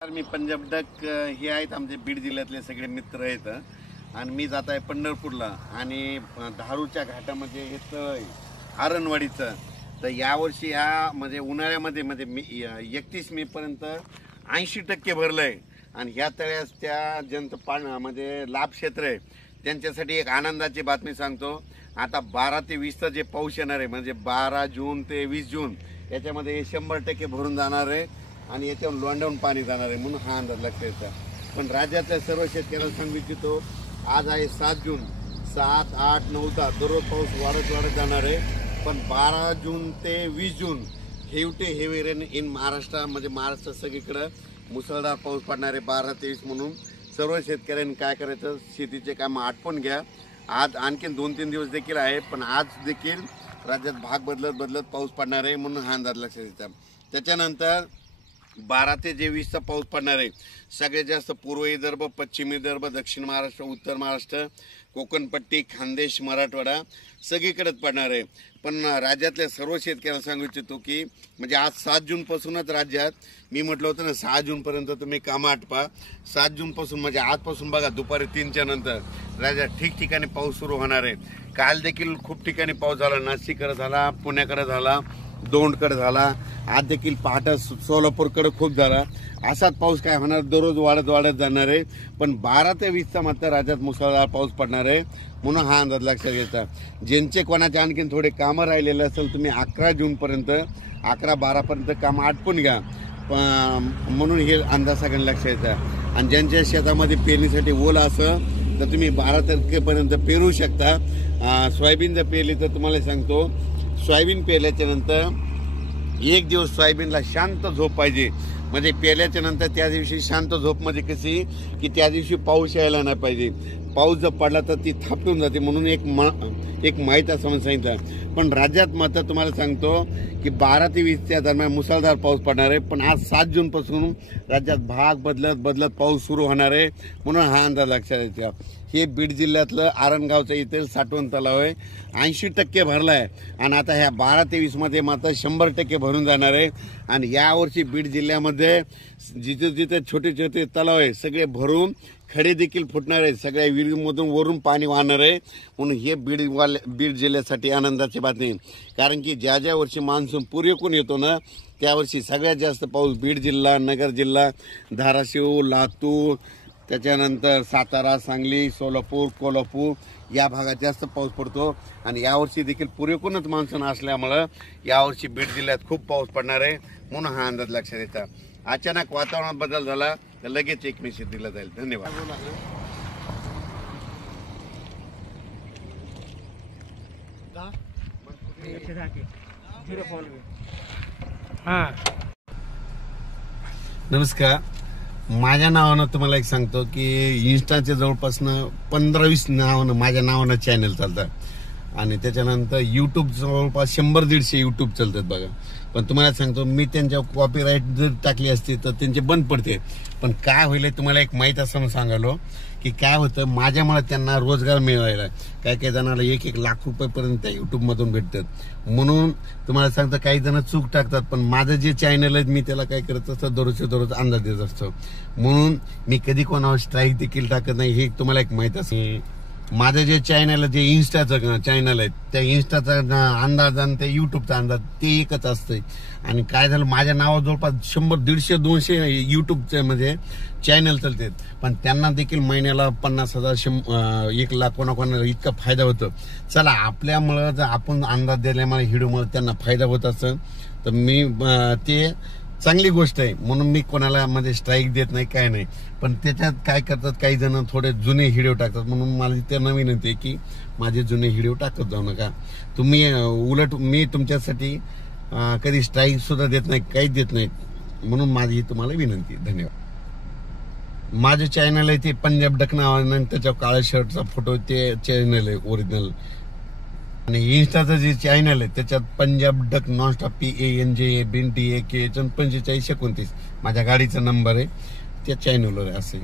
मी Punjab duck हे आहेत आमचे बीड जिल्ह्यातले सगळे मित्र आहेत आणि मी जात आहे पंढरपूरला आणि धारूच्या घाटामध्ये हे तळ आहे आरणवाडीचं. तर यावर्षी ह्या म्हणजे उन्हाळ्यामध्ये म्हणजे 31 मे पर्यंत 80% भरलंय आणि ह्या तळ्यास त्या जंत म्हणजे लाभ क्षेत्र आहे त्यांच्यासाठी एक आनंदाची बातमी सांगतो. आता 12 ते 20चा जे पाऊस येणार आहे म्हणजे 12 जून ते 20 जून याच्यामध्ये हे 100% भरून जाणार आहे आणि याच्यावर लोंढावून पाणी जाणार आहे म्हणून हा अंदाज लक्षात येतो. पण राज्यातल्या सर्व शेतकऱ्यांना सांगू इच्छितो, आज आहे 7 जून, 7, 8, 9 दररोज पाऊस वाढत जाणार आहे. पण 12 जून ते 20 जून हेवी रेन इन महाराष्ट्र म्हणजे महाराष्ट्र सगळीकडे मुसळधार पाऊस पडणार आहे 12 ते 20 म्हणून सर्व शेतकऱ्यांनी काय करायचं, शेतीचे काम आटपून घ्या. आज आणखीन 2-3 दिवस देखील आहे पण आज देखील राज्यात भाग बदलत पाऊस पडणार आहे म्हणून हा अंदाज लक्षात येतो. त्याच्यानंतर 12 ते 20चा पाऊस पडणार आहे. सगळ्यात जास्त पूर्व विदर्भ, पश्चिम विदर्भ, दक्षिण महाराष्ट्र, उत्तर महाराष्ट्र, कोकणपट्टी, खानदेश, मराठवाडा सगळीकडेच पडणार आहे. पण राज्यातल्या सर्व शेतकऱ्यांना सांगू इच्छितो की म्हणजे आज 7 जून पासूनच राज्यात मी म्हटलं होतं ना 6 जून पर्यंत तुम्ही कामं आटपा. 7 जून पासून म्हणजे आजपासून बघा दुपारी 3च्या नंतर राज्यात ठिकठिकाणी पाऊस सुरू होणार आहे. काल देखील खूप ठिकाणी पाऊस झाला, नाशिककडे झाला, पुण्याकडे झाला, दौंडकडे झाला, आज देखील पहाटे सोलापूरकडे खूप झाला. असाच पाऊस काय होणार दररोज वाढत जाणार आहे. पण 12 ते 20चा मात्र राज्यात मुसळधार पाऊस पडणार आहे म्हणून हा अंदाज लक्षात घ्यायचा. ज्यांचे कोणाचे आणखीन थोडे कामं राहिलेले असेल तुम्ही 11 जूनपर्यंत 11-12 पर्यंत कामं आटपून घ्या म्हणून हे अंदाज सगळ्यांना लक्षात येतं. आणि ज्यांच्या शेतामध्ये पेरणीसाठी ओला असं तर तुम्ही 12 तारखेपर्यंत पेरू शकता. सोयाबीन जर पेरली तर तुम्हाला सांगतो, सोयाबीन पेरल्याच्या नंतर 1 दिवस सोयाबीनला शांत झोप पाहिजे. म्हणजे पेरल्याच्या नंतर त्या दिवशी शांत झोप म्हणजे कशी की त्या दिवशी पाऊस यायला नाही पाहिजे. पाऊस जर पडला तर ती थापटून जाते म्हणून एक माहीत असं म्हणून सांगितलं. पण राज्यात मात्र तुम्हाला सांगतो की 12 ते 20च्या दरम्यान मुसळधार पाऊस पडणार आहे. पण आज 7 जून पासून राज्यात भाग बदलत पाऊस सुरू होणार आहे म्हणून हा अंदाज लक्षात येतो. हे बीड जिल्ह्यातलं आरणगावचं इथे साठवण तलाव आहे, 80% भरला आहे आणि आता ह्या 12 ते 20 मध्ये मात्र 100% भरून जाणार आहे. आणि यावर्षी बीड जिल्ह्यामध्ये जिथे छोटे तलाव आहे सगळे भरून खडे देखील फुटणार आहे, सगळ्या विहिरीमधून वरून पाणी वाहणार आहे म्हणून हे बीड जिल्ह्यासाठी आनंदाची बातमी. कारण की ज्या वर्षी मान्सून पुरेपूर येतो ना त्यावर्षी सगळ्यात जास्त पाऊस बीड जिल्हा, नगर जिल्हा, धाराशिव, लातूर, त्याच्यानंतर सातारा, सांगली, सोलापूर, कोल्हापूर या भागात जास्त पाऊस पडतो. आणि यावर्षी देखील पुरेपूरच मान्सून असल्यामुळं यावर्षी बीड जिल्ह्यात खूप पाऊस पडणार आहे म्हणून हा अंदाज लक्षात येतात. अचानक वातावरणात बदल झाला तर लगेच एक मेसेज दिला जाईल. धन्यवाद. नमस्कार. माझ्या नावानं तुम्हाला एक सांगतो की इन्स्टाच्या जवळपासनं 15-20 नावानं माझ्या नावानं चॅनल चालतात आणि त्याच्यानंतर युट्यूब जवळपास 100-150 युट्यूब चालतात बघा. पण तुम्हाला सांगतो मी त्यांच्या कॉपीराईट जर टाकली असती तर त्यांचे बंद पडते. पण काय होईल तुम्हाला एक माहीत असं सांगालो की काय होतं, माझ्यामुळे त्यांना रोजगार मिळायला काही जणांना 1-1 लाख रुपयेपर्यंत त्या युट्यूबमधून भेटतात. म्हणून तुम्हाला सांगतो काही जण चूक टाकतात पण माझं जे चॅनल आहे मी त्याला काय करत असतं दररोज अंदाज देत असतो म्हणून मी कधी कोणावर स्ट्राईक देखील टाकत नाही. हे तुम्हाला एक माहीत असेल. माझं जे चॅनल आहे जे इन्स्टाचं चॅनल आहे त्या इन्स्टाचा अंदाज आणि त्या युट्यूबचा अंदाज ते एकच असतंय. आणि काय झालं माझ्या नावावर जवळपास 100-150-200 युट्यूबचे म्हणजे चॅनल चालतात पण त्यांना देखील महिन्याला 50,000 1 लाख कोणाकोणाला इतका फायदा होतो. चला आपल्यामुळं जर आपण अंदाज दिल्यामुळे व्हिडिओमुळे त्यांना फायदा होत असेल तर मी ते चांगली गोष्ट आहे म्हणून मी कोणाला म्हणजे स्ट्राईक देत नाही काय नाही. पण त्याच्यात काय करतात काही जण थोडे जुने व्हिडिओ टाकतात म्हणून मला त्यांना विनंती आहे की माझे जुने व्हिडिओ टाकत जाऊ नका तुम्ही. उलट मी तुमच्यासाठी कधी स्ट्राईक सुद्धा देत नाही, काहीच देत नाही म्हणून माझी तुम्हाला विनंती. धन्यवाद. माझे चॅनल आहे ते पंजाब डक नावानं, त्याच्या काळ्या शर्टचा फोटो ते चॅनल आहे ओरिजिनल. आणि इन्स्टाचं जे चॅनल आहे त्याच्यात Punjab duck nonstop PANJA BNTAK 4529 माझ्या गाडीचा नंबर आहे त्या चॅनलवर असे.